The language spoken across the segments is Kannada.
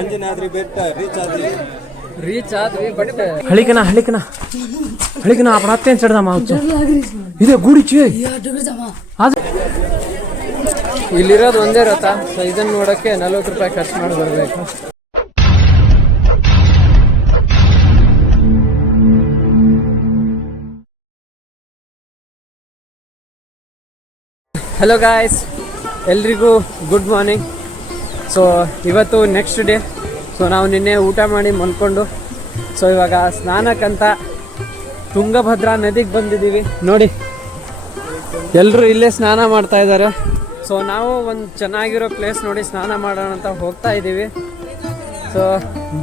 ಅಂಜನಾದ್ರಿ ಬೆಟ್ಟ ರೀಚ್ ಆದ್ವಿ ಬಟ್ ಹಳಿಕನ आपण ಅತ್ತೆನ್ ಚಡ್ದಮ್ಮ ಇದೆ ಗುಡಿಚಿ ಇಲ್ಲಿರೋದು ಒಂದೇ ರಥ. ಸೊ ಇದನ್ನ ನೋಡಕ್ಕೆ 40 ರೂಪಾಯಿ ಖರ್ಚು ಮಾಡಿ ಬರ್ಬೇಕು. ಹಲೋ ಗಾಯ್ಸ್, ಎಲ್ರಿಗೂ ಗುಡ್ ಮಾರ್ನಿಂಗ್. ಸೊ ಇವತ್ತು ನೆಕ್ಸ್ಟ್ ಡೇ. ಸೊ ನಾವು ನಿನ್ನೆ ಊಟ ಮಾಡಿ ಮಲ್ಕೊಂಡು ಸೊ ಇವಾಗ ಸ್ನಾನಕ್ಕಂತ ತುಂಗಭದ್ರಾ ನದಿಗೆ ಬಂದಿದ್ದೀವಿ. ನೋಡಿ ಎಲ್ಲರೂ ಇಲ್ಲೇ ಸ್ನಾನ ಮಾಡ್ತಾ ಇದ್ದಾರೆ. ಸೊ ನಾವು ಒಂದು ಚೆನ್ನಾಗಿರೋ ಪ್ಲೇಸ್ ನೋಡಿ ಸ್ನಾನ ಮಾಡೋಣ ಅಂತ ಹೋಗ್ತಾ ಇದ್ದೀವಿ. ಸೊ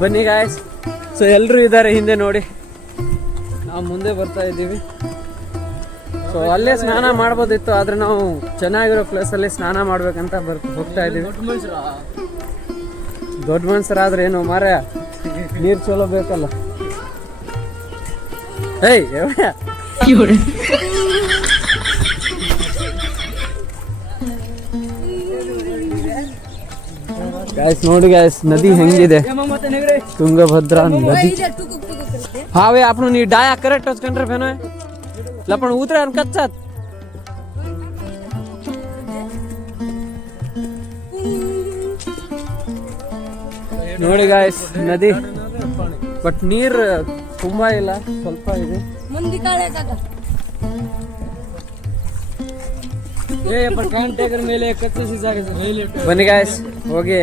ಬನ್ನಿ ಗಾಯ್ಸ್. ಸೊ ಎಲ್ಲರೂ ಇದ್ದಾರೆ ಹಿಂದೆ ನೋಡಿ, ನಾವು ಮುಂದೆ ಬರ್ತಾ ಇದ್ದೀವಿ. ಸೊ ಅಲ್ಲೇ ಸ್ನಾನ ಮಾಡ್ಬೋದಿತ್ತು, ಆದರೆ ನಾವು ಚೆನ್ನಾಗಿರೋ ಪ್ಲೇಸಲ್ಲಿ ಸ್ನಾನ ಮಾಡ್ಬೇಕಂತ ಹೋಗ್ತಾ ಇದ್ದೀವಿ. ದೊಡ್ಡ ಮನುಷ್ಯರಾದ್ರೆ ಏನು ಮಾರ, ನೀರು ಚಲೋ ಬೇಕಲ್ಲ. ಏಯ್ ಗಾಯ್ಸ್ ನೋಡಿ ಗಾಯ್ಸ್, ನದಿ ಹೆಂಗಿದೆ, ತುಂಗಭದ್ರಾ ನದಿ. ಹಾವೇ आपण नी डाया करेक्ट कंट्रे फेनो लपण उतरे अन कच्चा ನೋಡಿ ಗಾಯ್ಸ್ ನದಿ, ಬಟ್ ನೀರು ತುಂಬಾ ಇಲ್ಲ, ಸ್ವಲ್ಪ ಇದೆ. ಬನ್ನಿ ಗಾಯ್ಸ್, ಹೋಗಿ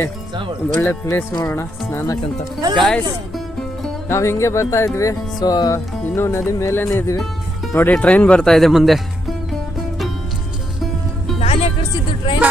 ಒಂದು ಒಳ್ಳೆ ಪ್ಲೇಸ್ ನೋಡೋಣ ಸ್ನಾನಕ್ಕಂತ. ಗಾಯ್ಸ್ ನಾವು ಹಿಂಗೆ ಬರ್ತಾ ಇದ್ವಿ. ಸೊ ಇನ್ನೂ ನದಿ ಮೇಲೇನೆ ಇದೀವಿ. ನೋಡಿ ಟ್ರೈನ್ ಬರ್ತಾ ಇದೆ ಮುಂದೆ. ನಾನೇ ಕರ್ಸಿದ್ದು ಟ್ರೈನ್.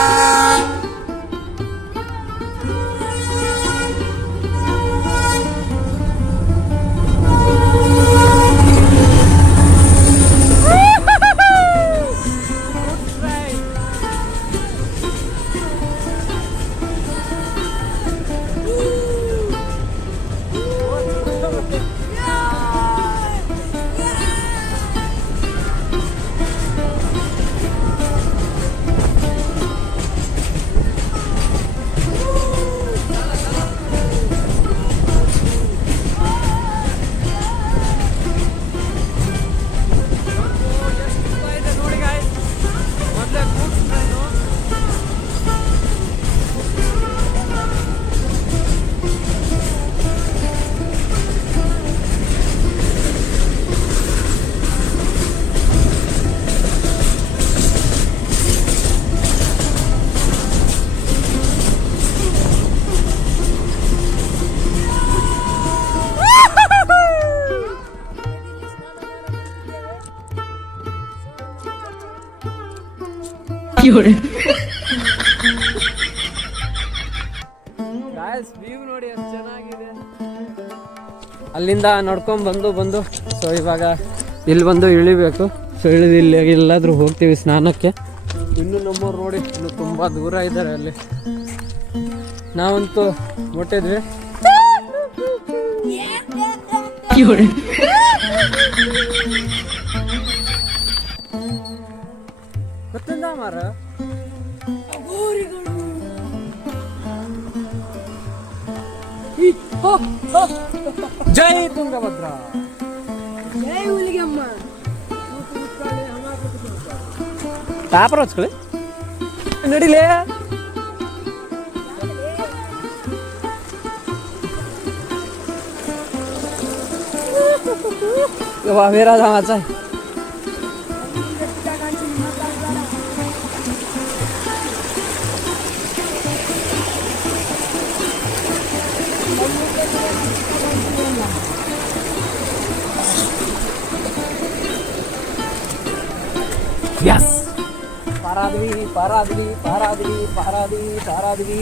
ನೋಡಿ ಎಷ್ಟು ಚೆನ್ನಾಗಿದೆ. ಅಲ್ಲಿಂದ ನಡ್ಕೊಂಡ್ ಬಂದು ಸೊ ಇವಾಗ ಇಲ್ಲಿ ಬಂದು ಇಳಿಬೇಕು. ಸೊ ಇಳಿದು ಇಲ್ಲಿ ಎಲ್ಲಾದ್ರೂ ಹೋಗ್ತೀವಿ ಸ್ನಾನಕ್ಕೆ. ಇನ್ನು ನಮ್ಮವ್ರು ನೋಡಿ ಇನ್ನು ತುಂಬಾ ದೂರ ಇದ್ದಾರೆ. ಅಲ್ಲಿ ನಾವಂತೂ ಮುಟ್ಟಿದ್ವಿ. ಗೊತ್ತಿಂದ ಮಾರ ಜೈ ತುಂಗಭದ್ರಾ, ಜೈ ಹುಲಿಗೆಮ್ಮ. ತಾಪರ ಹಚ್ಕೊಳ್ಳಿ ನಡಿಲೇ. वेरा जावाचा आहे. यस, पारादवी पारादवी पारादवी पारादवी पारादवी.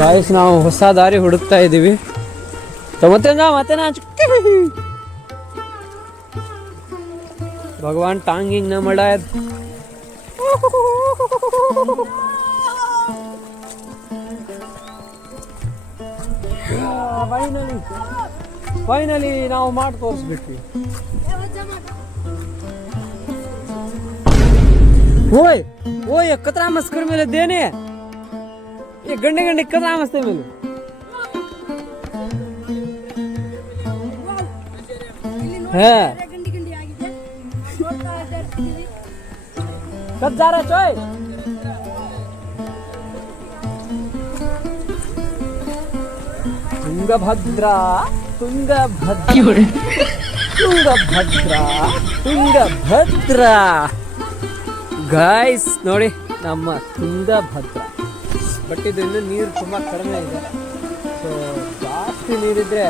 ಗಾಯ್ಸ್ ನಾವು ಹೊಸ ದಾರಿ ಹುಡುಕ್ತಾ ಇದ್ದೀವಿ. ಮತ್ತೆ भगवान टांगिंग न मडाय. ಫೈನಲಿ ನಾವು ಮಾಡಿ ತೋರಿಸ್ಬಿಟ್ವಿ. ಓಯ್ ಓಯ್ ಕತ್ರಾ ಮಸ್ಕರ್ ಮೇಲೆ ದೇನೆ ये गंडे गंडे कतरा मस्ते ಮೇಲೆ है कब जा रहा चोय ತುಂಗಭದ್ರಾ ತುಂಗಭದ್ರಾ ಗಾಯ್ಸ್ ನೋಡಿ ನಮ್ಮ ತುಂಗಭದ್ರಾ. ಬಟ್ ಇದು ಇನ್ನೂ ನೀರು ತುಂಬ ಕಡಿಮೆ ಇದೆ. ಸೊ ಜಾಸ್ತಿ ನೀರಿದ್ರೆ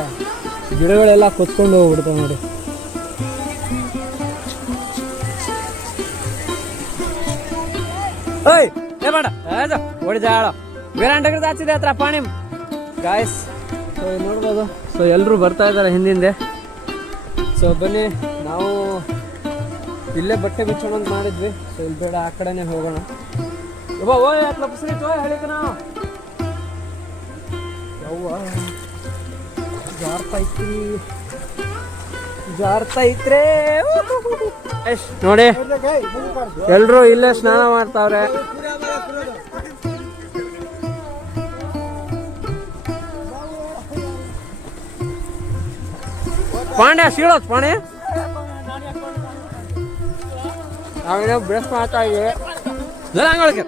ಗಿಡಗಳೆಲ್ಲ ಕೊತ್ಕೊಂಡು ಹೋಗ್ಬಿಡ್ತಾವೆ ನೋಡಿ. ಓಯ್ ಏ ಬೇಡ ಹೊಡಿದಾಳ ಬೇರೆ ಹಚ್ಚಿದೆ ಹತ್ರ ಪಾಣಿ ಗಾಯ್ಸ್. ಸೊ ನೋಡ್ಬೋದು. ಸೊ ಎಲ್ಲರೂ ಬರ್ತಾ ಇದ್ದಾರೆ ಹಿಂದಿಂದೆ. ಸೊ ಬನ್ನಿ ನಾವು ಇಲ್ಲೇ ಬಟ್ಟೆ ಬಿಚ್ಚೋಣ ಅಂತ ಮಾಡಿದ್ವಿ. ಸೊ ಇಲ್ಲಿ ಬೇಡ ಆ ಕಡೆನೇ ಹೋಗೋಣ. ಓಯ್ ಅಟ್ಲ ಪುಸ್ರಿ ಚೋಯ್ ಹೇಳಿಕ ನಾವು ಯವ್ವ ಜಾರ್ತಾ ಐತ್ರಿ ನೋಡಿ. ಎಲ್ರು ಇಲ್ಲೇ ಸ್ನಾನ ಮಾಡ್ತಾವ್ರೆ. ಪಾಂಡ್ಯ ಸೀಳೋತ್ ಪಾಣಿ ನಾವೇನೋ ಬ್ರಷ್ ಮಾಡ್ತಾ ಇದ್ದೀವಿ. ಹಂಗೊಳಕ್ಕೆ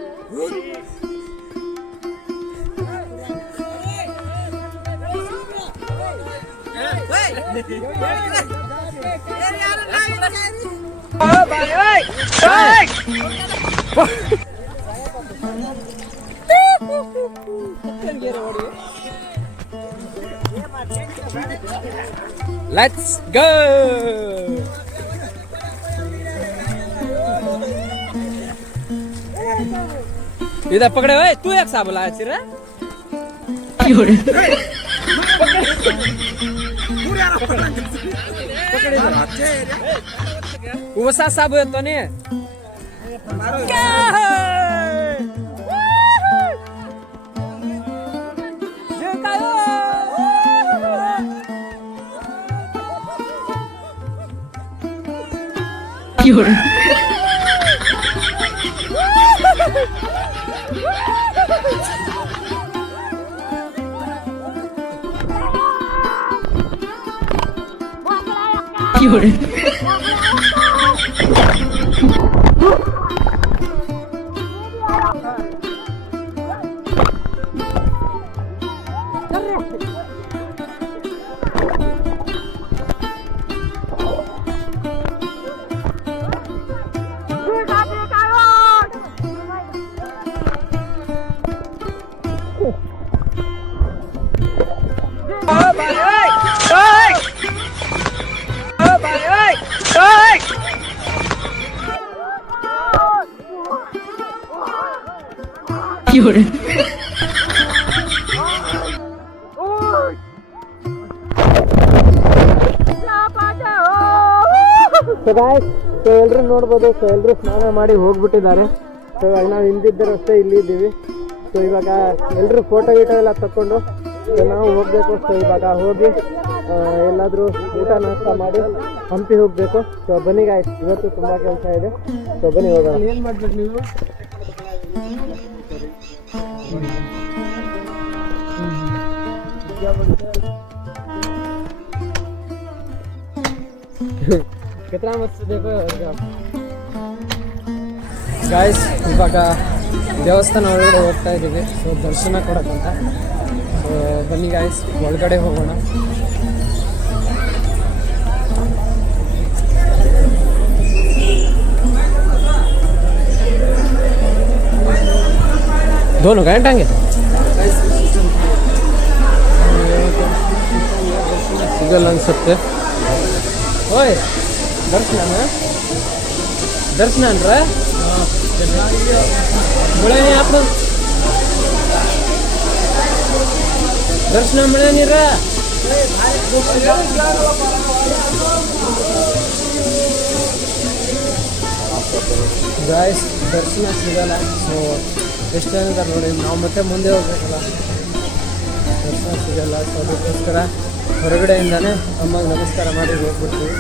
Let's go. इधर पकड़े भाई. तू एक साबुन लाया चिरा वो सा साबुन है तो नहीं ಸೊ ಎಲ್ಲರೂ ನೋಡ್ಬೋದು. ಸೊ ಎಲ್ಲರೂ ಸ್ನಾನ ಮಾಡಿ ಹೋಗ್ಬಿಟ್ಟಿದ್ದಾರೆ. ಸೊ ಇವಾಗ ನಾವು ಹಿಂದಿದ್ದರು ಅಷ್ಟೇ ಇಲ್ಲಿ ಇದ್ದೀವಿ. ಸೊ ಇವಾಗ ಎಲ್ಲರೂ ಫೋಟೋ ಗೀಟೋ ಎಲ್ಲ ತಕ್ಕೊಂಡು ನಾವು ಹೋಗಬೇಕು. ಸೊ ಇವಾಗ ಹೋಗಿ ಎಲ್ಲಾದರೂ ಊಟ ನಾಷ್ಟ ಮಾಡಿ ಹಂಪಿ ಹೋಗಬೇಕು. ಸೊ ಬನ್ನಿ ಗಾಯ್ಸ್, ಇವತ್ತು ತುಂಬ ಕೆಲಸ ಇದೆ. ಸೊ ಬನ್ನಿ ಹೋಗೋಣ. ಏನು ಮಾಡ್ಬೇಕು ನೀವು? कितना मस्त देखो ಗಾಯ್ಸ್. ಇವಾಗ ದೇವಸ್ಥಾನ ಒಳಗಡೆ ಹೋಗ್ತಾ ಇದ್ದೀವಿ. ಸೊ ದರ್ಶನ ಕೊಡೋಕ್ಕಂತ. ಸೊ ಬನ್ನಿ ಗಾಯ್ಸ್, ಒಳಗಡೆ ಹೋಗೋಣ. दोनों घंटे ಸಿಗಲ್ಲ ಅನ್ಸುತ್ತೆ. ಓಯ್ दर्शन बोले आप लोग ದರ್ಶನ ಮಾಡೇನಿರ ಗಾಯ್ಸ್ ದರ್ಶನ ಸಿಗಲ್ಲ. ಸೊ ಎಷ್ಟು ಅಂತಾರೆ ನೋಡಿ, ನಾವು ಮತ್ತೆ ಮುಂದೆ ಹೋಗ್ಬೇಕಲ್ಲ, ದರ್ಶನ ಸಿಗಲ್ಲ. ಸೊ ಅದಕ್ಕೋಸ್ಕರ ಹೊರಗಡೆಯಿಂದಾನೆ ಅಮ್ಮಗೆ ನಮಸ್ಕಾರ ಮಾಡಿ ಹೋಗ್ಬಿಡ್ತೀವಿ.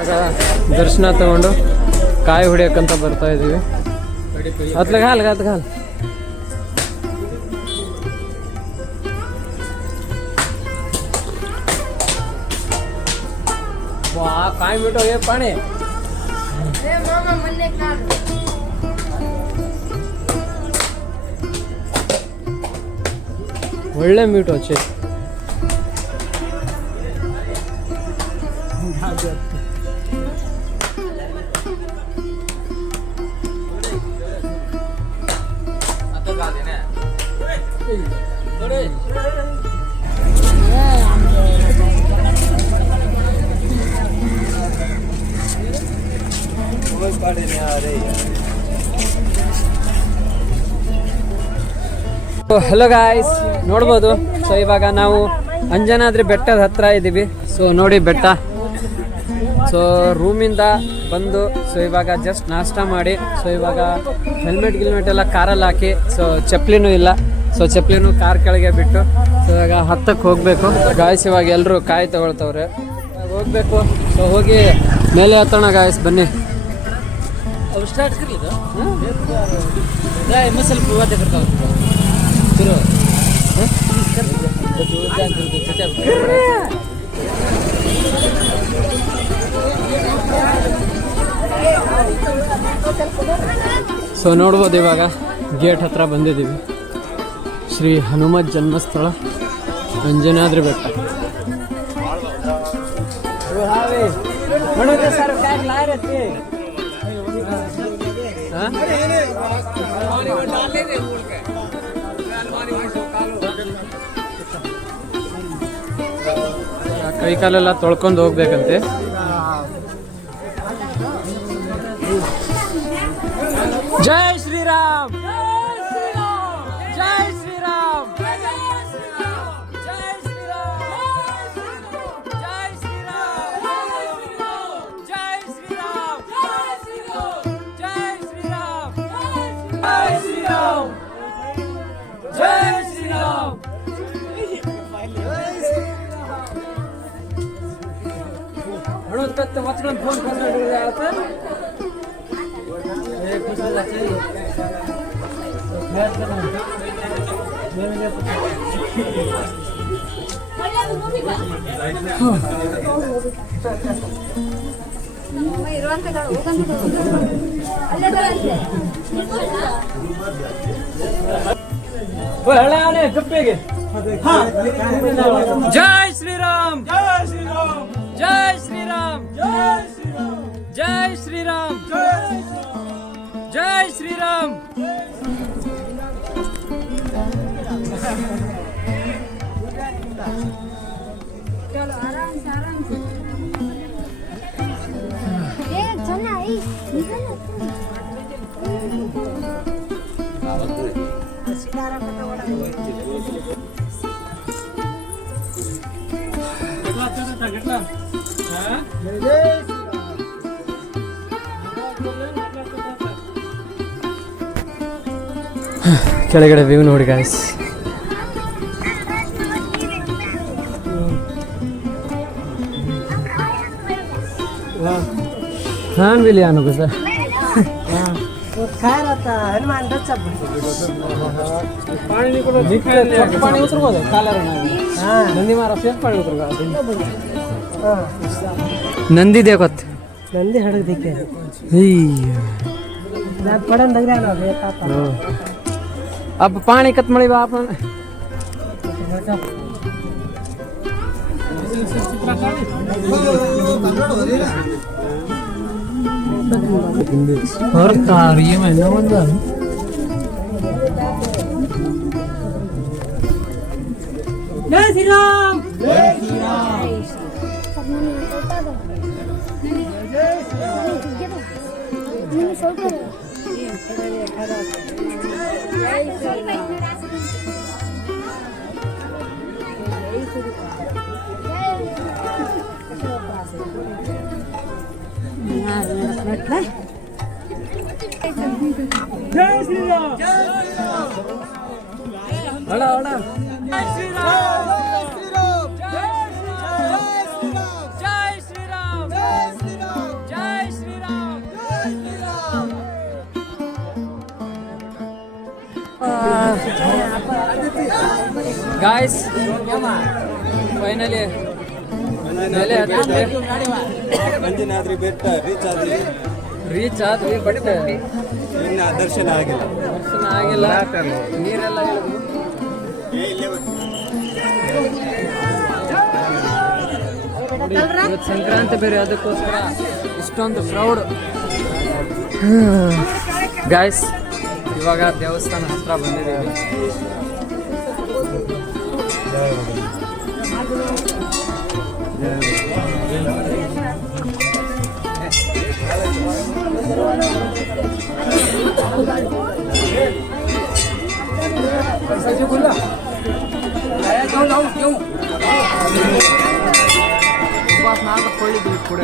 ಆಗ ದರ್ಶನ ತಗೊಂಡು ಕಾಯಿ ಹೊಡಿಯೋಕ್ಕಂತ ಬರ್ತಾ ಇದ್ದೀವಿ. ಹತ್ಲಾಗ ಹಾಲ್ಗ ಹಾಲ್ ಕಾಯಿ ಬಿಟ್ಟು ಹೋಗಿ ಪಾಣಿ ಒಳ್ಳೆ ಮೀಟು ಹಚ್ಚಿ. ಹಲೋ ಗಾಯ್ಸ್, ನೋಡ್ಬೋದು. ಸೊ ಇವಾಗ ನಾವು ಅಂಜನಾದ್ರಿ ಬೆಟ್ಟದ ಹತ್ರ ಇದ್ದೀವಿ. ಸೊ ನೋಡಿ ಬೆಟ್ಟ. ಸೊ ರೂಮಿಂದ ಬಂದು ಸೊ ಇವಾಗ ಜಸ್ಟ್ ನಾಷ್ಟ ಮಾಡಿ, ಸೊ ಇವಾಗ ಹೆಲ್ಮೆಟ್ ಎಲ್ಲ ಕಾರಲ್ಲಿ ಹಾಕಿ, ಸೊ ಚಪ್ಪಲಿನೂ ಇಲ್ಲ, ಸೊ ಚಪ್ಪಲಿನೂ ಕಾರ್ ಕೆಳಗೆ ಬಿಟ್ಟು ಸೊ ಇವಾಗ ಹತ್ತಕ್ಕೆ ಹೋಗಬೇಕು. ಗಾಯ್ಸ್ ಇವಾಗ ಎಲ್ಲರೂ ಕಾಯಿ ತಗೊಳ್ತವ್ರೆ, ಹೋಗಬೇಕು. ಸೊ ಹೋಗಿ ಮೇಲೆ ಹತ್ತೋಣ ಗಾಯ್ಸ್, ಬನ್ನಿ. ಸೊ ನೋಡ್ಬೋದು ಇವಾಗ ಗೇಟ್ ಹತ್ರ ಬಂದಿದ್ದೀವಿ. ಶ್ರೀ ಹನುಮತ್ ಜನ್ಮಸ್ಥಳ ಅಂಜನಾದ್ರಿ ಬೆಟ್ಟ. ಕೈ ಕಾಲೆಲ್ಲ ತೊಳ್ಕೊಂಡು ಹೋಗ್ಬೇಕಂತೆ. ಜೈ ಶ್ರೀರಾಮ್, ಜೈ ಶ್ರೀರಾಮ್, ಜೈ ಶ್ರೀರಾಮ್, ಜೈ ಶ್ರೀರಾಮ್, ಜೈ ಶ್ರೀರಾಮ್, ಜೈ ಶ್ರೀರಾಮ್, ಜೈ ಶ್ರೀರಾಮ್, ಜೈ ಶ್ರೀರಾಮ್. ಫೋನ್ ಗಪ್ಪಿಗೆ. ಜೈ ಶ್ರೀರಾಮ್, ಜೈ ಶ್ರೀರಾಮ್, ಜೈ ಶ್ರೀರಾಮ್, ಜೈ ಶ್ರೀರಾಮ್, ಜೈ ಶ್ರೀರಾಮ್. चलो आराम से ये चलना है ಕೆಳಗಡೆ ವ್ಯೂ ನೋಡಿ ಗಾಯ್ಸ್. हाँ मिली आनो को सर खा रहा था हनुमान बच्चा पानी निकलो पानी उतरबोद कालर हां नंदी मारा सेफ पानी उतरगा नंदी देखत नंदी हड़क दिखे ही ना पड़न लग रहा ना बेटा अब पानी कत मળી बा अपन और तारिये में ना बंदा जय श्री राम जय श्री राम जय श्री राम ಅಣ್ಣ ಅಣ್ಣ ಗಾಯ್ಸ್ ಫೈನಲಿ ಮೇಲೆ ಹತ್ತಿದ್ವಿ ಅಂಜನಾದ್ರಿ ಬೆಟ್ಟ ರೀಚ್ ಆದ್ವಿ ಬಟ್ ಇನ್ನ ದರ್ಶನ ಆಗಿಲ್ಲ. ದರ್ಶನ ಆಗಿಲ್ಲ, ನೀರೆಲ್ಲ ಇಳಿದ್ವು. ನೋಡಿ, ಇವತ್ತು ಸಂಕ್ರಾಂತಿ ಬೇರೆ, ಅದಕ್ಕೋಸ್ಕರ ಇಷ್ಟೊಂದು ಕ್ರೌಡ್. ಗಾಯ್ಸ್ ಇವಾಗ ದೇವಸ್ಥಾನ ಹತ್ರ ಬಂದಿದ್ದೀವಿ. ಕೂಡ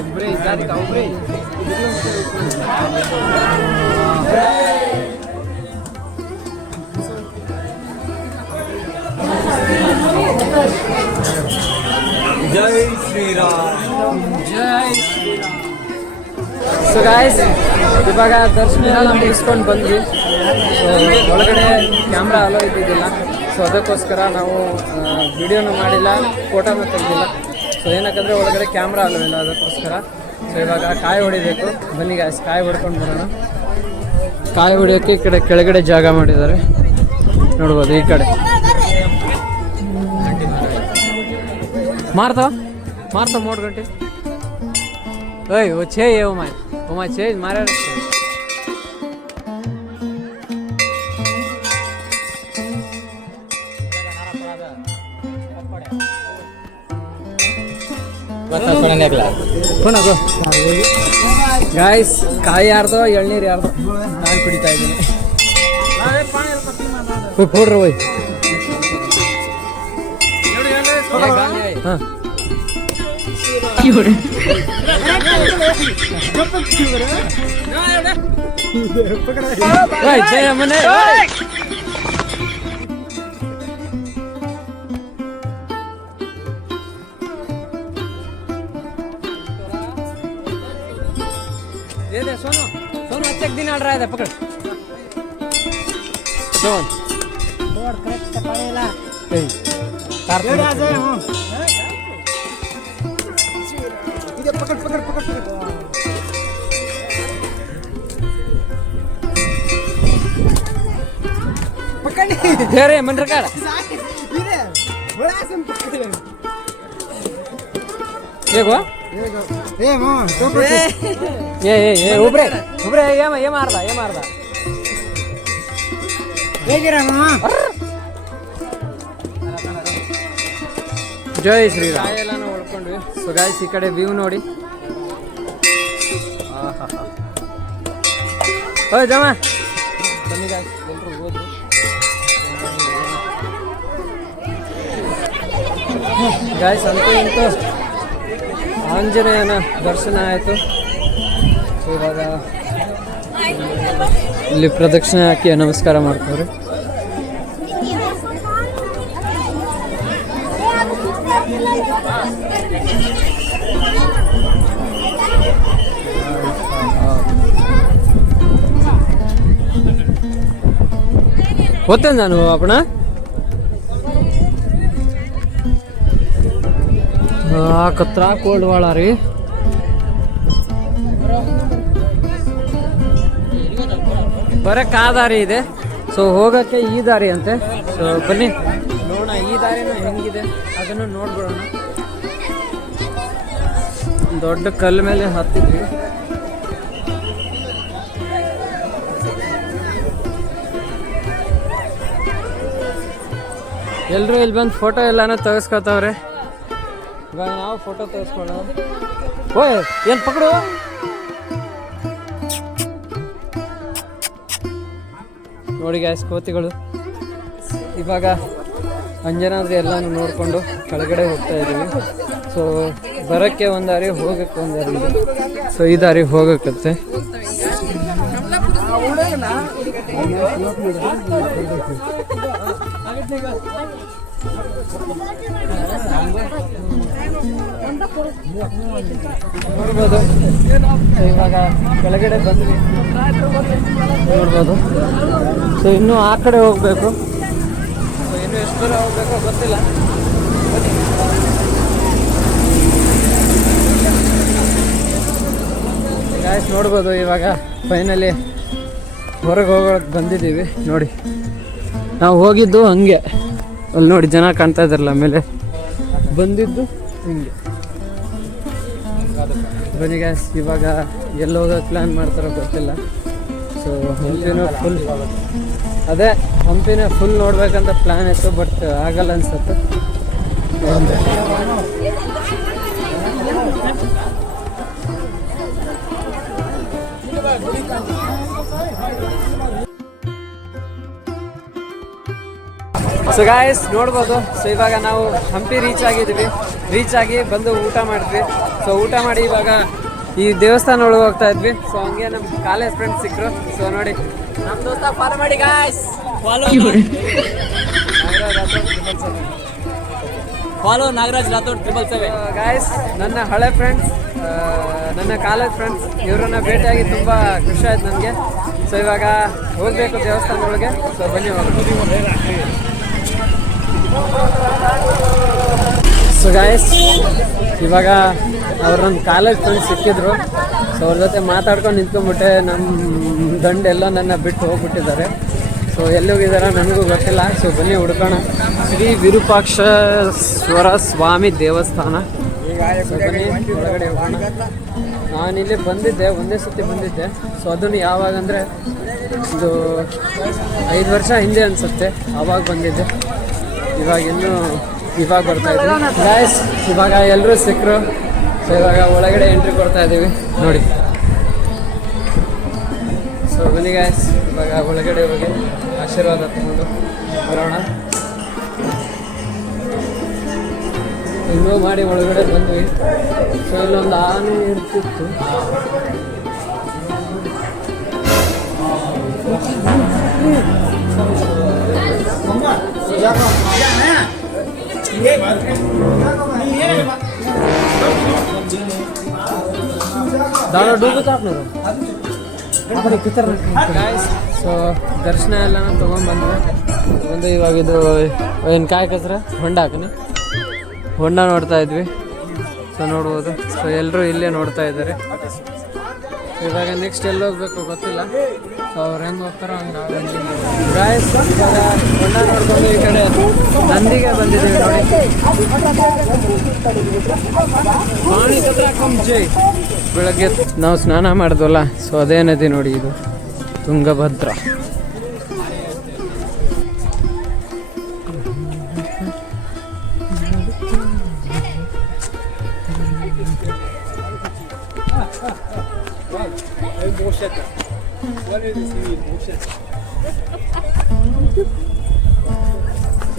ಒಬ್ಬರೇ ಇದ್ದಾರೆ, ಒಬ್ಬರೇ ಜೈ ಶ್ರೀರಾಮ್. ಜೈ ಶ್ರೀರಾಮ್. ಸೊ ಗಾಯ್ಸ್ ಇವಾಗ ದರ್ಶನ ಎಲ್ಲ ಮುಗಿಸ್ಕೊಂಡು ಬಂದ್ವಿ. ಸೊ ಒಳಗಡೆ ಕ್ಯಾಮ್ರಾ ಅಲೋ ಇದ್ದಿದ್ದಿಲ್ಲ, ಸೊ ಅದಕ್ಕೋಸ್ಕರ ನಾವು ವಿಡಿಯೋನು ಮಾಡಿಲ್ಲ, ಫೋಟೋನು ತೆಗೆದಿಲ್ಲ. ಸೊ ಏನಕ್ಕಂದರೆ ಒಳಗಡೆ ಕ್ಯಾಮ್ರಾ ಅಲೋ ಇಲ್ಲ, ಅದಕ್ಕೋಸ್ಕರ. ಸೊ ಇವಾಗ ಕಾಯಿ ಹೊಡಿಬೇಕು. ಬನ್ನಿ ಗಾಯ್ಸ್, ಕಾಯಿ ಹೊಡ್ಕೊಂಡು ಬರೋಣ. ಕಾಯಿ ಹೊಡಿಯೋಕ್ಕೆ ಈ ಕಡೆ ಕೆಳಗಡೆ ಜಾಗ ಮಾಡಿದ್ದಾರೆ, ನೋಡ್ಬೋದು. ಈ ಕಡೆ ಮಾರ್ತಾವ ಮೋಡ್ ಗಂಟೆ ಓಯ್ ಓ ಛೇ ಓಮಾ ಛೇ ಮಾರ. ಗಾಯ್ಸ್ ಕಾಯಿ ಯಾರ್ದೋ ಎಳ್ನೀರು ಯಾರ್ದೋ ನಾನು ಕುಡಿತಾ ಇದ್ದೀನಿ. ಕೊಡ್ರಿ ಹೋಯ್. ಹಾಂ ಮನೆ सोनू सोनू अच्छे दिन आड़ रहा है पकड़ सोन और करेक्ट पड़ेला ए तार ले आ जाए हम इधर पकड़ पकड़ पकड़ पकड़ दे रे मन रखा इधर बड़ा सम पकड़ देखो ए मां तो ए उबरे उबरे ये मारदा ಹೇಗಿರ ಮಾಮ ಜೈ ಶ್ರೀರಾಮ್. ಕಾಯೆಲ್ಲನೂ ಉಳ್ಕೊಂಡ್ವಿ. ಸೊ ಗಾಯ್ಸ್ ಈ ಕಡೆ ವ್ಯೂ ನೋಡಿ. ಓಯ್ ಜಮ ಬನ್ನಿ ಗಾಯ್ಸ್, ಎಲ್ಲರೂ ಹೋದ್ರು. ಗಾಯ್ಸ್ ಅಂತೂ ಇಂತೂ ಆಂಜನೇಯನ ದರ್ಶನ ಆಯಿತು. ಸೊ ಇವಾಗ ಇಲ್ಲಿ ಪ್ರದಕ್ಷಿಣೆ ಹಾಕಿ ನಮಸ್ಕಾರ ಮಾಡ್ತಾರೆ. होते ना अपना कत्रा कोल्ड वाला री ಬರಕ್ಕೆ ಆ ದಾರಿ ಇದೆ. ಸೊ ಹೋಗೋಕ್ಕೆ ಈ ದಾರಿ ಅಂತೆ. ಸೊ ಬನ್ನಿ ನೋಡೋಣ ಈ ದಾರಿನ ಹೆಂಗಿದೆ ಅದನ್ನು ನೋಡ್ಬಿಡೋಣ. ದೊಡ್ಡ ಕಲ್ಲು ಮೇಲೆ ಹತ್ತಿದ್ವಿ. ಎಲ್ಲರೂ ಇಲ್ಲಿ ಬಂದು ಫೋಟೋ ಎಲ್ಲಾನು ತೆಗೆಸ್ಕೊತವ್ರೆ. ಇವಾಗ ನಾವು ಫೋಟೋ ತೆಗೆಸ್ಕೊಳ್ಳೋ. ಓಯ್ ಏನು ಪಕಡು. ನೋಡಿ ಗ್ಯಾಸ್ ಕೋತಿಗಳು. ಇವಾಗ ಅಂಜನಾದ್ರಿ ಎಲ್ಲಾನು ನೋಡಿಕೊಂಡು ಕೆಳಗಡೆ ಹೋಗ್ತಾ ಇದ್ದೀವಿ. ಸೊ ಬರೋಕ್ಕೆ ಒಂದು ದಾರಿ, ಹೋಗೋಕ್ಕೆ ಒಂದು ದಾರಿ ಇದೆ. ಸೊ ಈ ದಾರಿ ಹೋಗಕ್ಕೆ ನೋಡ್ಬೋದು. ಇವಾಗ ಕೆಳಗಡೆ ಬಂದ್ವಿ ನೋಡ್ಬೋದು. ಸೊ ಇನ್ನೂ ಆ ಕಡೆ ಹೋಗ್ಬೇಕು. ಸೊ ಇನ್ನೂ ಎಷ್ಟು ದೂರ ಹೋಗ್ಬೇಕೋ ಗೊತ್ತಿಲ್ಲ. ಗಾಯ್ಸ್ ನೋಡ್ಬೋದು. ಇವಾಗ ಫೈನಲಿ ಹೊರಗೆ ಹೋಗೋಕ್ಕೆ ಬಂದಿದ್ದೀವಿ. ನೋಡಿ ನಾವು ಹೋಗಿದ್ದು ಹಂಗೆ, ಅಲ್ಲಿ ನೋಡಿ ಜನ ಕಾಣ್ತಾ ಇದ್ದಾರಲ್ಲ ಮೇಲೆ, ಬಂದಿದ್ದು ಹಿಂಗೆ. ಬನ್ನಿ ಗ್ಯಾಸ್, ಇವಾಗ ಎಲ್ಲಿ ಹೋಗೋಕೆ ಪ್ಲ್ಯಾನ್ ಮಾಡ್ತಾರೋ ಗೊತ್ತಿಲ್ಲ. ಸೊ ಹಂಪಿನೂ ಫುಲ್, ಅದೇ ಹಂಪಿನ ಫುಲ್ ನೋಡ್ಬೇಕಂತ ಪ್ಲ್ಯಾನ್ ಇತ್ತು, ಬಟ್ ಆಗಲ್ಲ ಅನ್ಸುತ್ತೆ. ಸೊ ಗಾಯ್ಸ್ ನೋಡ್ಬೋದು. ಸೊ ಇವಾಗ ನಾವು ಹಂಪಿ ರೀಚ್ ಆಗಿದ್ದೀವಿ. ರೀಚ್ ಆಗಿ ಬಂದು ಊಟ ಮಾಡಿದ್ವಿ. ಸೊ ಊಟ ಮಾಡಿ ಇವಾಗ ಈ ದೇವಸ್ಥಾನ ಒಳಗೆ ಹೋಗ್ತಾ ಇದ್ವಿ. ಸೊ ಹಂಗೆ ನಮ್ಮ ಕಾಲೇಜ್ ಫ್ರೆಂಡ್ಸ್ ಸಿಕ್ಕರು. ಸೊ ನೋಡಿ ನಮ್ಮ ದೋಸ್ತ ಫಾಲೋ ಮಾಡಿ guys, follow Nagaraj Rathod 777 guys. ನನ್ನ ಹಳೆ ಫ್ರೆಂಡ್ಸ್, ನನ್ನ ಕಾಲೇಜ್ ಫ್ರೆಂಡ್ಸ್, ಇವರನ್ನ ಭೇಟಿಯಾಗಿ ತುಂಬ ಖುಷಿ ಆಯ್ತು ನನಗೆ. ಸೊ ಇವಾಗ ಹೋಗಬೇಕು ದೇವಸ್ಥಾನ ಒಳಗೆ. ಸೊ ಬನ್ನಿ ಹೋಗೋದು. ಸೊ ಗಾಯ್ಸ್ ಇವಾಗ ಅವ್ರು ನನ್ನ ಕಾಲೇಜ್ ಫ್ರೆಂಡ್ಸ್ ಸಿಕ್ಕಿದ್ರು. ಸೊ ಅವ್ರ ಜೊತೆ ಮಾತಾಡ್ಕೊಂಡು ನಿಂತ್ಕೊಂಡ್ಬಿಟ್ಟೆ. ನಮ್ಮ ಗಂಡೆಲ್ಲ ನನ್ನ ಬಿಟ್ಟು ಹೋಗ್ಬಿಟ್ಟಿದ್ದಾರೆ. ಸೊ ಎಲ್ಲಿ ಹೋಗಿದಾರ ನನಗೂ ಗೊತ್ತಿಲ್ಲ. ಸೊ ಬನ್ನಿ ಹುಡ್ಕೋಣ. ಶ್ರೀ ವಿರೂಪಾಕ್ಷೇಶ್ವರ ಸ್ವಾಮಿ ದೇವಸ್ಥಾನ. ಸೊ ಬನ್ನಿ ಒಳಗಡೆ ಹೋಗೋಣ. ನಾನಿಲ್ಲಿ ಬಂದಿದ್ದೆ, ಒಂದೇ ಸತಿ ಬಂದಿದ್ದೆ. ಸೊ ಅದನ್ನು ಯಾವಾಗ ಅಂದರೆ ಇದು 5 ವರ್ಷ ಹಿಂದೆ ಅನಿಸುತ್ತೆ, ಆವಾಗ ಬಂದಿದ್ದೆ. ಇವಾಗ ಬರ್ತಾ ಇದ್ದೀವಿ ಗಾಯ್ಸ್. ಇವಾಗ ಎಲ್ಲರೂ ಸಿಕ್ಕರು. ಸೊ ಇವಾಗ ಒಳಗಡೆ ಎಂಟ್ರಿ ಕೊಡ್ತಾ ಇದ್ದೀವಿ ನೋಡಿ. ಸೊ ಬನ್ನಿ ಗಾಯ್ಸ್, ಇವಾಗ ಒಳಗಡೆ ಹೋಗಿ ಆಶೀರ್ವಾದ ತಗೊಂಡು ಬರೋಣ. ಇನ್ನೂ ಮಾಡಿ ಒಳಗಡೆ ಬಂದ್ವಿ. ಸೊ ಇಲ್ಲೊಂದು ಆನೆ ಇರ್ತಿತ್ತು. ಸೊ ದರ್ಶನ ಎಲ್ಲ ತೊಗೊಂಡ್ಬಂದ್ವಿ. ಒಂದು ಇವಾಗ ಇದು ಏನು ಕಾಯಿ ಕಸ್ರ ಹೊಂಡ ಹಾಕನಿ, ಹೊಂಡ ನೋಡ್ತಾ ಇದ್ವಿ. ಸೊ ನೋಡ್ಬೋದು. ಸೊ ಎಲ್ಲರೂ ಇಲ್ಲೇ ನೋಡ್ತಾ ಇದ್ದಾರೆ. ಇವಾಗ ನೆಕ್ಸ್ಟ್ ಎಲ್ಲಿ ಹೋಗ್ಬೇಕು ಗೊತ್ತಿಲ್ಲ. ಸೊ ಅವ್ರು ಹೆಂಗೆ ಹೋಗ್ತಾರೋ ಹಂಗೆ ಗಾಯ್ಸ್. ಇವಾಗ ಹೊಂಡ ನೋಡ್ಕೊಂಡು ಈ ಕಡೆ ನಂದಿಗೆ ಬಂದಿದ್ದೀವಿ ನೋಡಿ. ಜೈ ಬೆಳಗ್ಗೆ ನಾವು ಸ್ನಾನ ಮಾಡಿದ್ವಲ್ಲ, ಸೊ ಅದೇ ನದಿ ನೋಡಿ, ಇದು ತುಂಗಭದ್ರಾ.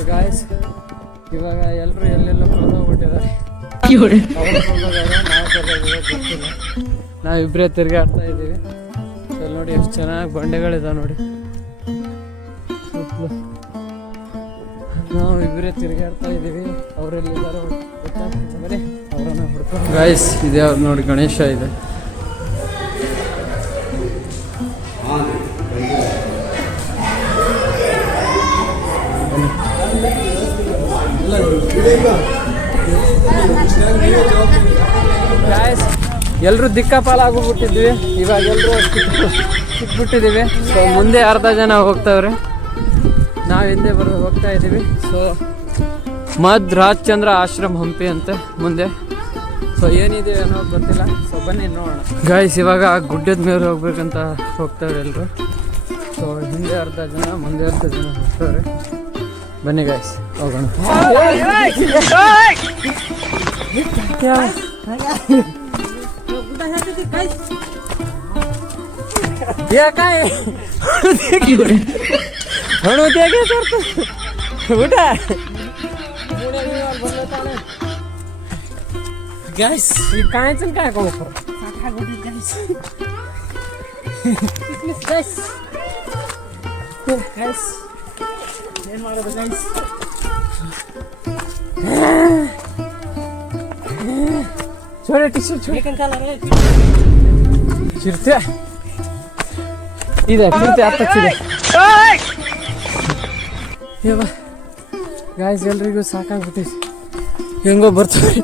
ಗಾಯ್ಸ್ ಇವಾಗ ಎಲ್ಲರೂ ಎಲ್ಲೆಲ್ಲೋ ಕಳ್ದೋಗ್ಬಿಟ್ಟಿದ್ದಾರೆ. ನಾವಿಬ್ಬರೇ ತಿರುಗಾಡ್ತಾ ಇದ್ದೀವಿ. ಸೊ ನೋಡಿ ಎಷ್ಟು ಚೆನ್ನಾಗಿ ಬಂಡೆಗಳಿದಾವೆ ನೋಡಿ ಸುತ್ತಲೂ. ನಾವು ಇಬ್ಬರೇ ತಿರುಗಾಡ್ತಾ ಇದ್ದೀವಿ. ಅವರೆಲ್ಲಿದ್ದಾರೋ ಗೊತ್ತಾಗ್ತದೆ, ಅವರನ್ನ ಹುಡ್ಕೊಂಡು. ಗಾಯ್ಸ್ ಇದೆ ಅವ್ರು ನೋಡಿ, ಗಣೇಶ ಇದೆ. ಗಾಯ್ಸ್ ಎಲ್ಲರೂ ದಿಕ್ಕಾಪಾಲಾಗೋಗ್ಬಿಟ್ಟಿದ್ವಿ. ಇವಾಗ ಎಲ್ಲರೂ ಸಿಕ್ಬಿಟ್ಟಿದ್ದೀವಿ. ಸೊ ಮುಂದೆ ಅರ್ಧ ಜನ ಹೋಗ್ತಾವ್ರೆ, ನಾವು ಹಿಂದೆ ಹೋಗ್ತಾ ಇದ್ದೀವಿ. ಸೊ ಮಧ್ರಾಜಚಂದ್ರ ಆಶ್ರಮ ಹಂಪಿ ಅಂತೆ ಮುಂದೆ. ಸೊ ಏನಿದೆ ಅನ್ನೋದು ಗೊತ್ತಿಲ್ಲ. ಸೊ ಬನ್ನಿ ನೋಡೋಣ ಗಾಯ್ಸ್. ಇವಾಗ ಗುಡ್ಡದ ಮೇಲೆ ಹೋಗ್ಬೇಕಂತ ಹೋಗ್ತಾವ್ರೆ ಎಲ್ಲರೂ. ಸೊ ಹಿಂದೆ ಅರ್ಧ ಜನ, ಮುಂದೆ ಅರ್ಧ ಜನ ಹೋಗ್ತಾವ್ರೆ. ಬನ್ನಿ ಗೈಸ್ ಹೋಗೋಣ. ಊಟ ಗೈಸ್ ಈ ಕಾಯ್ಚನ್ ಕಾಯ್ಕೋಬೇಕು ಗೈಸ್ ಏನ್ ಮಾಡೋದು ಗೈಸ್? छोड़े टिश्यू छोड़े ಚಿರತೆ ಇದೆ ಚಿರತೆ ಹತ್ತಿದೆ. ಗಾಯ್ಸ್ ಎಲ್ರಿಗೂ ಸಾಕಾಗ್ಬಿಟ್ಟೈತಿ, ಹೆಂಗೋ ಬರ್ತೀವಿ.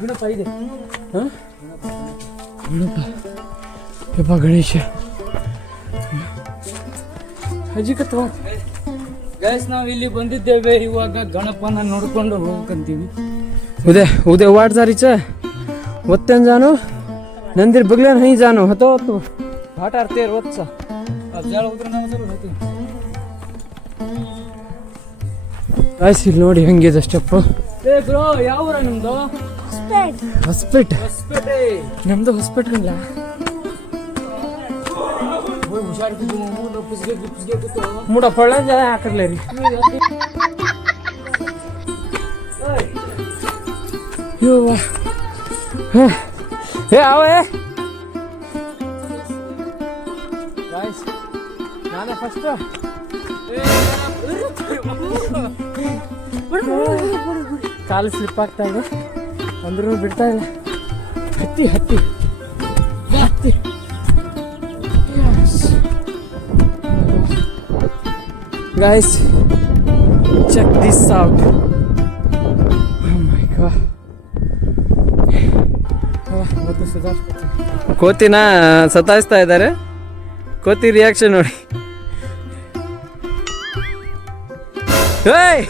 ಗುಣಪ ಇದೆ ಯಪ್ಪ ಗಣೇಶ ಅಜಿಕತ್ವ. ಗೈಸ್ ನಾವು ಇಲ್ಲಿ ಬಂದಿದ್ದೇವೆ, ಇವಾಗ ಗಣಪನ ನೋಡ್ಕೊಂಡು ಹೋಗ್ಕಂತೀವಿ. उदय उदय वाट जारीच वत्तन जानो नंदीर बगल्या नहीं जानो होतो तू घाट आरते रोजचा ಜಾಳ ಉದ್ರ ನಾವು ಚಲೋ ಹೋಗ್ತೀವಿ. गाइस ಇಲ್ಲಿ ನೋಡಿ ಹೆಂಗಿದೆ ಸ್ಟೆಪ್. ಏ ಬ್ರೋ ಯಾವ ಊರ ನಿಮ್ದು? ಹೊಸಪೇಟೆ. ಹೊಸಪೇಟೆ. ನಮ್ದು ಹೊಸಪೇಟೆ ಇಲ್ಲ. ಹೋಯ್ ಹುಷಾರಿದ್ದು ಮೂಡ ಪುಸ್ಗೆ ಕೂತು ಮೂಡ ಫಳ ಜನ ಹಾಕರ್ಲೆ ರೀ. यो हे आओ ए गाइस नाना फर्स्ट ಕಾಲು ಸ್ಲಿಪ್ ಆಗ್ತಾ ಇದೆ ಅಂದ್ರೂ ಬಿಡ್ತಾ ಇಲ್ಲ. ಹತ್ತಿ ಹತ್ತಿ ಹತ್ತಿ guys check this out. Oh my god. ಕೋತಿನ ಸತಾಯಿಸ್ತಾ ಇದ್ದಾರೆ. ಕೋತಿ ರಿಯಾಕ್ಷನ್ ನೋಡಿ. ಏಯ್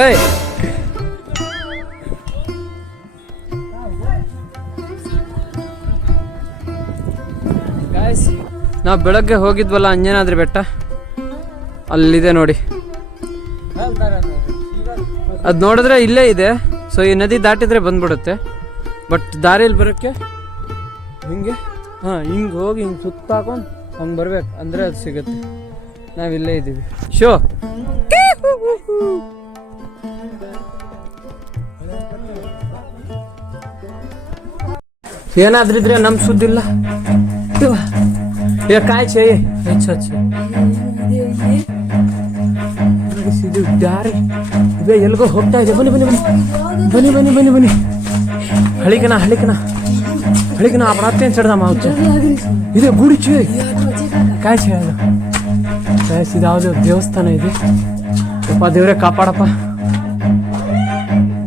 ಏಯ್ ಗಾಯ್ಸ್ ನಾವು ಬೆಳಗ್ಗೆ ಹೋಗಿದ್ವಲ್ಲ ಅಂಜನಾದ್ರಿ ಬೆಟ್ಟ, ಅಲ್ಲಿದೆ ನೋಡಿ. ಅದು ನೋಡಿದ್ರೆ ಇಲ್ಲೇ ಇದೆ. ಸೊ ಈ ನದಿ ದಾಟಿದ್ರೆ ಬಂದ್ಬಿಡುತ್ತೆ. ಬಟ್ ದಾರಿಯಲ್ಲಿ ಬರೋಕ್ಕೆ ಹಿಂಗೆ ಹಿಂಗೆ ಹೋಗಿ ಹಿಂಗೆ ಸುತ್ತಾಕೊಂಡು ಹಂಗೆ ಬರ್ಬೇಕು, ಅಂದರೆ ಅದು ಸಿಗುತ್ತೆ. ನಾವಿಲ್ಲೇ ಇದ್ದೀವಿ. ಶೋ ಏನಾದ್ರಿದ್ರೆ ನಮ್ಮ ಸುದ್ದಿಲ್ಲ. काय चाहिए? अच्छा अच्छा ಇದು ದಾರಿ ಇದೆ, ಎಲ್ಗೋ ಹೋಗ್ತಾ ಇದೆ. ಬನ್ನಿ ಬನ್ನಿ ಬನ್ನಿ ಬನ್ನಿ ಬನ್ನಿ ಬನ್ನಿ ಬನ್ನಿ. ಹಳಿಕನ ಹಳಿಕನ ಹಳಿಕನ आपण ಅತ್ತೆನ್ ಚಡ್ದ ಮಾವುಚ್ಚ ಇದೆ ಗುಡಿಚಿ काय चाहिए? गाइस ಇದಾವುದು ದೇವಸ್ಥಾನ ಇದೆ. ಅಪ್ಪ ದೇವರೇ ಕಾಪಾಡಪ್ಪ.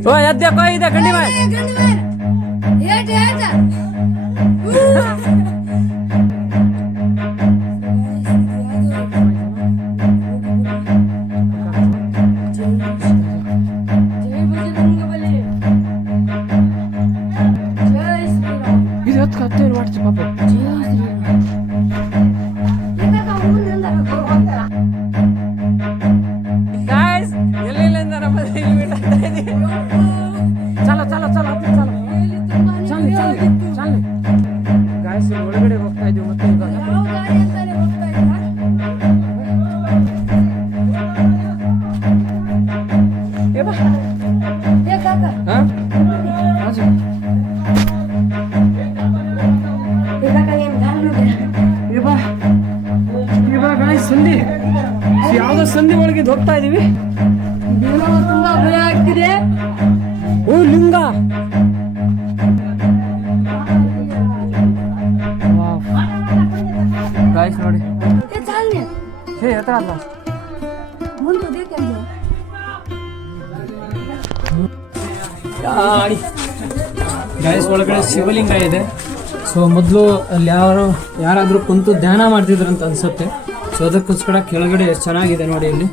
ಓ ಯದ್ದೆ ಕೈ ಇದೆ ಗಂಡಿ ಬಾಯ್. चलो चलो चलो चलो चल चल गाइस ಒಳಗಡೆ ಹೋಗ್ತಾ ಇದೀವಿ ಮತ್ತೆ ಇವಾಗ. ಏ ಬಾ ಏ ಕಾಕ ಹಾ ಆಜು ಏ ಕಾಕ ಏನು ಗಾಳಿ ಏ ಬಾ ಗಾಯ್ಸ್ ಸಂಧಿ ಯಾವುದೋ ಸಂಧಿ ಒಳಗೆ ಹೋಗ್ತಾ ಇದೀವಿ. ತುಂಬಾ ಭಯ ಆಗ್ತಿದೆ. ಓ ಲಿಂಗ गाइस ನೋಡಿ ये चल ने ಹೇ ಹತ್ರ ಅಲ್ಲ ಮುಂದೆ ದೇಖೆ ಗಾಡಿ. गाइस ಒಳಗಡೆ ಶಿವಲಿಂಗ ಇದೆ. ಸೊ ಮೊದಲು ಅಲ್ಲಿ ಯಾರಾದರೂ ಕುಂತು ಧ್ಯಾನ ಮಾಡ್ತಿದ್ರು ಅಂತ ಅನ್ಸುತ್ತೆ. ಸೊ ಅದಕ್ಕೋಸ್ಕರ ಕೆಳಗಡೆ ಎಷ್ಟು ಚೆನ್ನಾಗಿದೆ ನೋಡಿ. ಇಲ್ಲಿ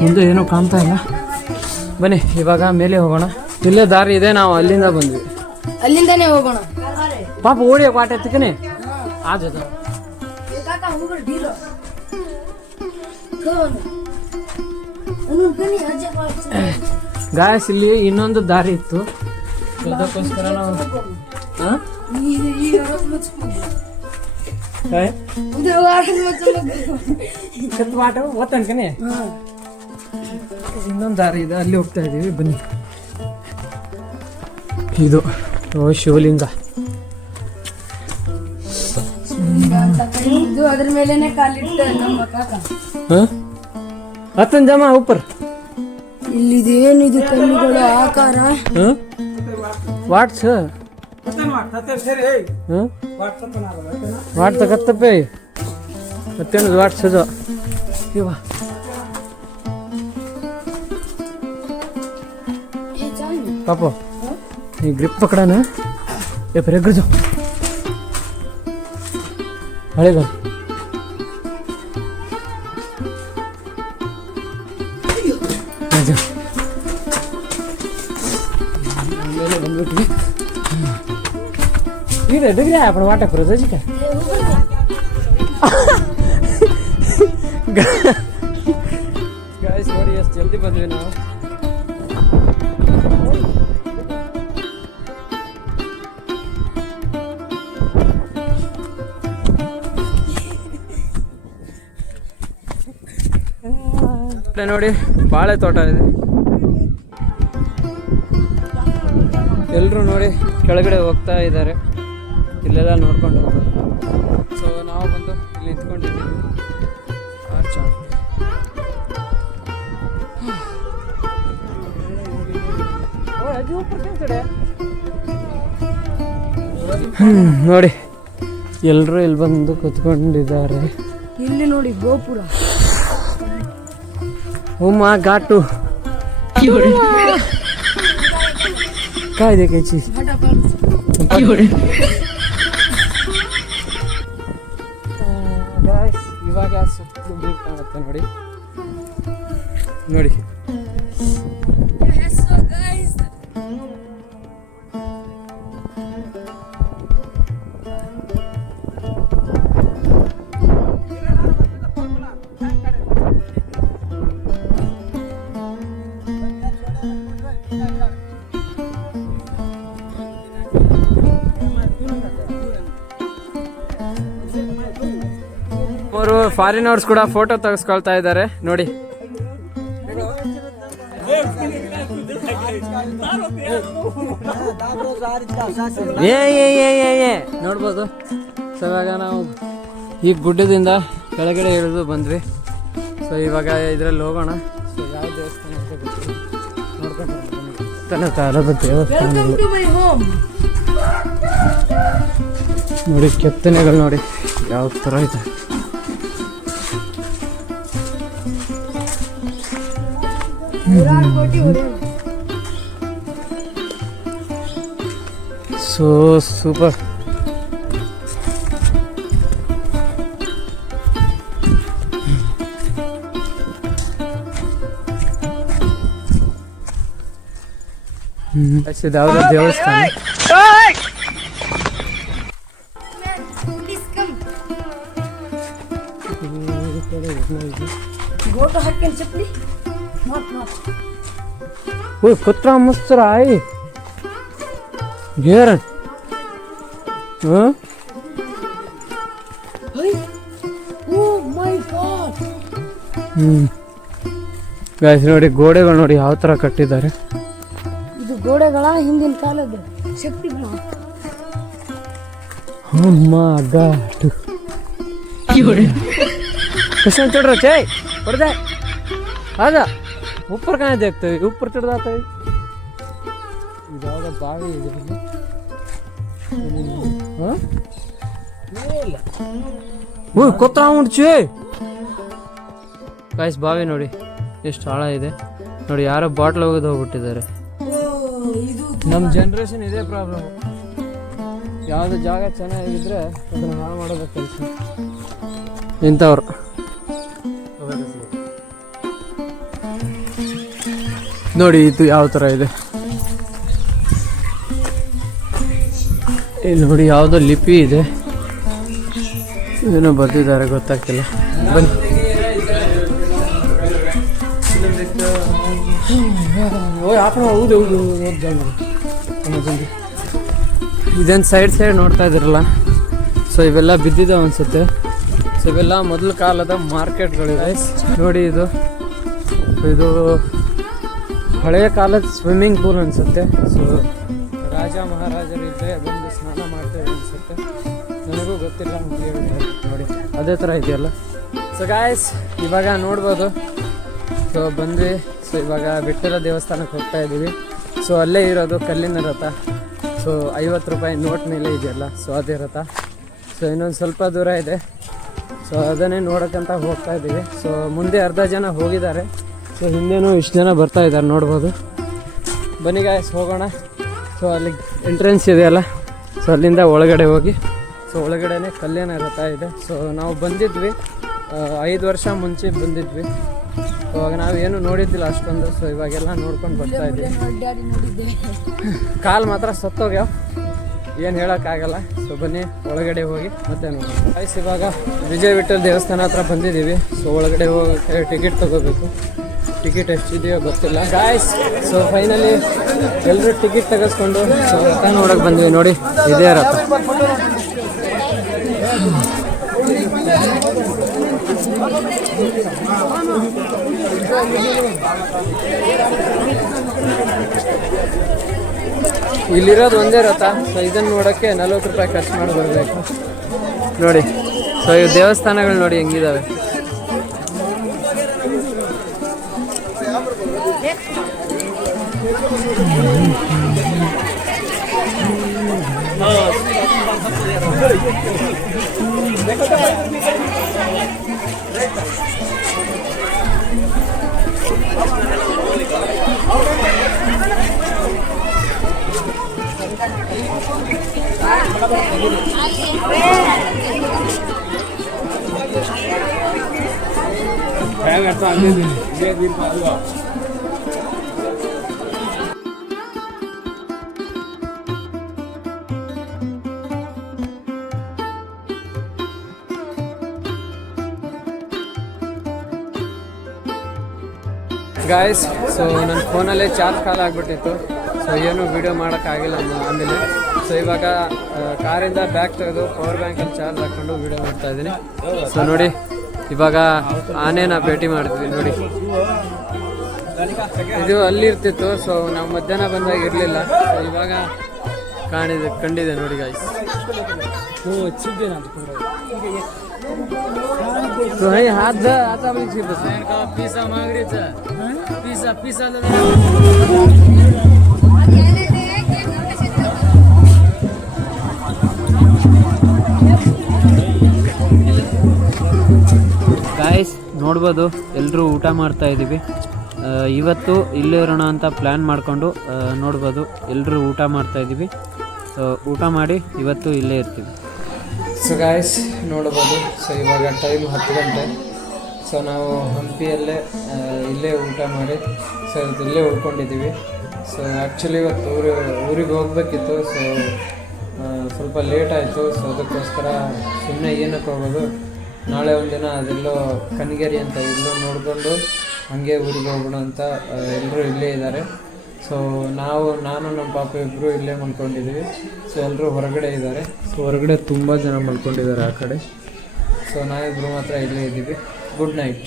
ಮುಂದೆ ಏನೂ ಕಾಣ್ತಾ ಇಲ್ಲ. ಬನ್ನಿ ಇವಾಗ ಮೇಲೆ ಹೋಗೋಣ. ಇಲ್ಲೇ ದಾರಿ ಇದೆ, ನಾವು ಅಲ್ಲಿಂದ ಬಂದ್ವಿ. ಅಲ್ಲಿಂದಾನೇ ಹೋಗೋಣ. ಪಾಪ ಓಡಿಯ ಪಾಠ ಎತ್ತಕನೆ ಆ ಜೊತೆ ಗಾಯಸ್ ಇಲ್ಲಿ ಇನ್ನೊಂದು ದಾರಿ ಇತ್ತು. ಅದಕ್ಕೋಸ್ಕರ ನಾವು ಕತ್ವಾಟ ಓದ್ತನ್ಕನೆ ಇನ್ನೊಂದು ದಾರಿ ಇದೆ, ಅಲ್ಲಿ ಹೋಗ್ತಾ ಇದೀವಿ. ಬನ್ನಿ. ಇದು ಶಿವಲಿಂಗ. ಅದ್ರ ಮೇಲೆನೆ ಕಾಲಿಟ್ಟ ನಮ್ಮ ಕಾಕ. ಹತ್ತನ್ ಜಮ ಉಪ್ಪರ್ ಇಲ್ಲಿದೇನಿದು ಕಲ್ಲುಗಳ ಆಕಾರ. ವಾಟ್ಸ್ ವಾಟ್ ತಗತ್ತಪ್ಪೆ ಮತ್ತೇನದು ವಾಟ್ಸ್ ಅದು ಇವ ಪಾಪ ಈ ಗ್ರಿಪ್ ಪಕಡಾನ ಏ ಪೆರಗ್ರಜ ಹಳೆಗ ಬಂದ್ಬಿಟ್ವಿ. ಈಗ ಡಿಗ್ರಿ आपण वाटक रोजाची काय गाइस ನೋಡಿ ಎಷ್ಟು ಜಲ್ದಿ ಬಂದ್ವಿ ನಾವು. ನೋಡಿ ಬಾಳೆ ತೋಟ ಇದೆ. ಎಲ್ಲರೂ ನೋಡಿ ಕೆಳಗಡೆ ಹೋಗ್ತಾ ಇದ್ದಾರೆ. ಇಲ್ಲೆಲ್ಲ ನೋಡ್ಕೊಂಡು ಹೋಗೋದು. ಸೊ ನಾವು ಬಂದು ಇಲ್ಲಿ ನಿಂತ್ಕೊಂಡಿದ್ದೀವಿ. ನೋಡಿ ಎಲ್ಲರೂ ಇಲ್ಲಿ ಬಂದು ಕೂತ್ಕೊಂಡಿದ್ದಾರೆ. ಇಲ್ಲಿ ನೋಡಿ ಗೋಪುರ. उमा घाटू काय देखायची ಇವಾಗ ಸುತ್ತಲೂ ನೀರು ಕಾಣುತ್ತೆ ನೋಡಿ ನೋಡಿ. ಅವರು ಫಾರಿನರ್ಸ್ ಕೂಡ ಫೋಟೋ ತೆಗೆಸ್ಕೊಳ್ತಾ ಇದ್ದಾರೆ ನೋಡಿ. ನೋಡ್ಬೋದು. ಸೊ ಇವಾಗ ನಾವು ಈ ಗುಡ್ಡದಿಂದ ಕೆಳಗಡೆ ಇಳಿದು ಬಂದ್ವಿ. ಸೊ ಇವಾಗ ಇದ್ರಲ್ಲಿ ಹೋಗೋಣ. ಸೊ ಯಾವ ದೇವಸ್ಥಾನ ಅಂತ ಗೊತ್ತಿಲ್ಲ, ನೋಡ್ಕೊಂಡು ದೇವಸ್ಥಾನಗಳು ನೋಡಿ. ಕೆತ್ತನೆಗಳು ನೋಡಿ ಯಾವ ಥರ ಇದೆ. So super. ಯಾವುದೋ ದೇವಸ್ಥಾನ. ओय कुत्रा मस्त आहे घेर. ಗಾಯ್ಸ್ ನೋಡಿ ಗೋಡೆಗಳು ನೋಡಿ ಯಾವ ತರ ಕಟ್ಟಿದ್ದಾರೆ. ಇದು ಗೋಡೆಗಳ ಹಿಂದಿನ ಕಾಲದ ಶಕ್ತಿಗಳು. ಅಮ್ಮ ಘಾಟು कशाने चढ़ रहा है? पड़ जाए आजा ऊपर कहाँ देखते हो? ऊपर चढ़ जाता है. बावी ಕೊತ್ತ ಉಂಟು ಗಾಯ್ಸ್. ಬಾವಿ ನೋಡಿ ಎಷ್ಟು ಆಳ ಇದೆ ನೋಡಿ. ಯಾರೋ ಬಾಟ್ಲ್ ಹೋಗೋದು ಹೋಗ್ಬಿಟ್ಟಿದ್ದಾರೆ. ನಮ್ಮ ಜನರೇಷನ್ ಇದೇ ಪ್ರಾಬ್ಲಮ್. ಯಾವುದು ಜಾಗ ಚೆನ್ನಾಗಿದ್ರೆ ಅದನ್ನು ಹಾಳು ಮಾಡೋದು ಕೆಲಸ ಇಂಥವ್ರು. ನೋಡಿ ಇದು ಯಾವ ಥರ ಇದೆ ಇಲ್ಲಿ ನೋಡಿ, ಯಾವುದೋ ಲಿಪಿ ಇದೆ, ಏನೋ ಬರ್ತಿದ್ದಾರೆ ಗೊತ್ತಾಗ್ತಿಲ್ಲ. ಬನ್ನಿ. ಹೌದು ಇದೇನು ಸೈಡ್ ನೋಡ್ತಾ ಇದ್ದೀರಲ್ಲ, ಸೊ ಇವೆಲ್ಲ ಬಿದ್ದಿದೆ ಅನ್ಸುತ್ತೆ. ಸೊ ಇವೆಲ್ಲ ಮೊದಲ ಕಾಲದ ಮಾರ್ಕೆಟ್ಗಳಿವೆ ನೋಡಿ. ಇದು ಹಳೆಯ ಕಾಲದ ಸ್ವಿಮ್ಮಿಂಗ್ ಪೂಲ್ ಅನಿಸುತ್ತೆ. ಸೊ ರಾಜ ಮಹಾರಾಜರು ಇದ್ದರೆ ಬಂದು ಸ್ನಾನ ಮಾಡ್ತಾರೆ ಅನಿಸುತ್ತೆ, ನನಗೂ ಗೊತ್ತಿಲ್ಲ ಅಂತ ಹೇಳ್ತಾರೆ. ನೋಡಿ ಅದೇ ಥರ ಇದೆಯಲ್ಲ. ಸೊ ಗಾಯ್ಸ್ ಇವಾಗ ನೋಡ್ಬೋದು. ಸೊ ಬಂದ್ವಿ. ಸೊ ಇವಾಗ ಬೆಟ್ಟದ ದೇವಸ್ಥಾನಕ್ಕೆ ಹೋಗ್ತಾ ಇದ್ದೀವಿ. ಸೊ ಅಲ್ಲೇ ಇರೋದು ಕಲ್ಲಿನ ರಥ. ಸೊ 50 ರೂಪಾಯಿ ನೋಟ್ ಮೇಲೆ ಇದೆಯಲ್ಲ, ಸೊ ಅದೇ ರಥ. ಸೊ ಇನ್ನೊಂದು ಸ್ವಲ್ಪ ದೂರ ಇದೆ. ಸೊ ಅದನ್ನೇ ನೋಡೋಕ್ಕಂತ ಹೋಗ್ತಾ ಇದ್ದೀವಿ. ಸೊ ಮುಂದೆ ಅರ್ಧ ಜನ ಹೋಗಿದ್ದಾರೆ. ಸೊ ಹಿಂದೆನೂ ಇಷ್ಟು ಜನ ಬರ್ತಾ ಇದ್ದಾರೆ ನೋಡ್ಬೋದು. ಬನ್ನಿ ಗಾಯ್ಸ್ ಹೋಗೋಣ. ಸೊ ಅಲ್ಲಿ ಎಂಟ್ರೆನ್ಸ್ ಇದೆಯಲ್ಲ, ಸೊ ಅಲ್ಲಿಂದ ಒಳಗಡೆ ಹೋಗಿ. ಸೊ ಒಳಗಡೆನೇ ಕಲ್ಲಿನ ರಥ ಇದೆ. ಸೊ ನಾವು ಬಂದಿದ್ವಿ 5 ವರ್ಷ ಮುಂಚೆ ಬಂದಿದ್ವಿ. ಇವಾಗ ನಾವೇನು ನೋಡಿದ್ದಿಲ್ಲ ಅಷ್ಟೊಂದು. ಸೊ ಇವಾಗೆಲ್ಲ ನೋಡ್ಕೊಂಡು ಬರ್ತಾ ಇದ್ವಿ. ಕಾಲು ಮಾತ್ರ ಸತ್ತೋಗ್ಯಾವ, ಏನು ಹೇಳೋಕ್ಕಾಗಲ್ಲ. ಸೊ ಬನ್ನಿ ಒಳಗಡೆ ಹೋಗಿ ಮತ್ತೆ ನೋಡೋಣ. ಗಾಯ್ಸ್ ಇವಾಗ ವಿಜಯ ವಿಠಲ್ ದೇವಸ್ಥಾನ ಹತ್ರ ಬಂದಿದ್ದೀವಿ. ಸೊ ಒಳಗಡೆ ಹೋಗೋಕ್ಕೆ ಟಿಕೆಟ್ ತೊಗೋಬೇಕು. ಟಿಕೆಟ್ ಎಷ್ಟಿದೆಯೋ ಗೊತ್ತಿಲ್ಲ ಗಾಯ್ಸ್. ಸೊ ಫೈನಲಿ ಎಲ್ಲರೂ ಟಿಕೆಟ್ ತೆಗೆಸ್ಕೊಂಡು ಸೊ ರಥ ನೋಡೋಕೆ ಬಂದ್ವಿ. ನೋಡಿ ಇದೇ ರಥ. ಇಲ್ಲಿರೋದು ಒಂದೇ ರಥ. ಸೊ ಇದನ್ನು ನೋಡೋಕ್ಕೆ 40 ರೂಪಾಯಿ ಖರ್ಚು ಮಾಡಿ ಬರಬೇಕು ನೋಡಿ. ಸೊ ಈ ದೇವಸ್ಥಾನಗಳು ನೋಡಿ ಹೆಂಗಿದಾವೆ. ಗಾಯ್ಸ್ ಸೊ ನನ್ನ ಫೋನಲ್ಲೇ ಚಾರ್ಜ್ ಖಾಲಿ ಆಗಿಬಿಟ್ಟಿತ್ತು. ಸೊ ಏನು ವೀಡಿಯೋ ಮಾಡೋಕ್ಕಾಗಿಲ್ಲ ಆಮೇಲೆ. ಸೊ ಇವಾಗ ಕಾರಿಂದ ಬ್ಯಾಗ್ ತೆಗೆದು ಪವರ್ ಬ್ಯಾಂಕಲ್ಲಿ ಚಾರ್ಜ್ ಹಾಕ್ಕೊಂಡು ವೀಡಿಯೋ ಮಾಡ್ತಾ ಇದ್ದೀನಿ. ಸೊ ನೋಡಿ ಇವಾಗ ಆನೆನ ಭೇಟಿ ಮಾಡಿದ್ವಿ ನೋಡಿ. ಇದು ಅಲ್ಲಿರ್ತಿತ್ತು. ಸೊ ನಾವು ಮಧ್ಯಾಹ್ನ ಬಂದಾಗ ಇರಲಿಲ್ಲ. ಸೊ ಇವಾಗ ಕಂಡಿದೆ ನೋಡಿ ಗಾಯ್ಸ್. तो है हाथ द आता अपनी छिप से का पिसा मांग रही था पिसा ಗಾಯ್ಸ್ ನೋಡ್ಬೋದು ಎಲ್ಲರೂ ಊಟ ಮಾಡ್ತಾ ಇದ್ದೀವಿ. ಇವತ್ತು ಇಲ್ಲೇ ಇರೋಣ ಅಂತ ಪ್ಲ್ಯಾನ್ ಮಾಡಿಕೊಂಡು ನೋಡ್ಬೋದು ಎಲ್ಲರೂ ಊಟ ಮಾಡ್ತಾ ಇದ್ದೀವಿ. ಸೊ ಊಟ ಮಾಡಿ ಇವತ್ತು ಇಲ್ಲೇ ಇರ್ತೀವಿ. ಸೊ ಗಾಯ್ಸ್ ನೋಡ್ಬೋದು. ಸೊ ಇವಾಗ ಟೈಮ್ 10 ಗಂಟೆ. ಸೊ ನಾವು ಹಂಪಿಯಲ್ಲೇ ಇಲ್ಲೇ ಊಟ ಮಾಡಿ ಸೊ ಇವತ್ತು ಇಲ್ಲೇ ಉಳ್ಕೊಂಡಿದ್ದೀವಿ. ಸೊ ಆ್ಯಕ್ಚುಲಿ ಇವತ್ತು ಊರಿಗೆ ಹೋಗಬೇಕಿತ್ತು. ಸೊ ಸ್ವಲ್ಪ ಲೇಟ್ ಆಯಿತು. ಸೊ ಅದಕ್ಕೋಸ್ಕರ ಸುಮ್ಮನೆ ಏನಕ್ಕೆ ಹೋಗೋದು, ನಾಳೆ ಒಂದಿನ ಅದೆಲ್ಲೋ ಕನಗೇರಿ ಅಂತ ಎಲ್ಲೋ ನೋಡಿಕೊಂಡು ಹಾಗೆ ಊರಿಗೆ ಹೋಗೋಣ ಅಂತ ಎಲ್ಲರೂ ಇಲ್ಲೇ ಇದ್ದಾರೆ. ಸೊ ನಾನು ನಮ್ಮ ಪಾಪ ಇಬ್ಬರು ಇಲ್ಲೇ ಮಲ್ಕೊಂಡಿದ್ದೀವಿ. ಸೊ ಎಲ್ಲರೂ ಹೊರಗಡೆ ಇದ್ದಾರೆ. ಸೊ ಹೊರಗಡೆ ತುಂಬ ಜನ ಮಲ್ಕೊಂಡಿದ್ದಾರೆ ಆ ಕಡೆ. ಸೊ ನಾವಿಬ್ಬರು ಮಾತ್ರ ಇಲ್ಲೇ ಇದ್ದೀವಿ. Good night.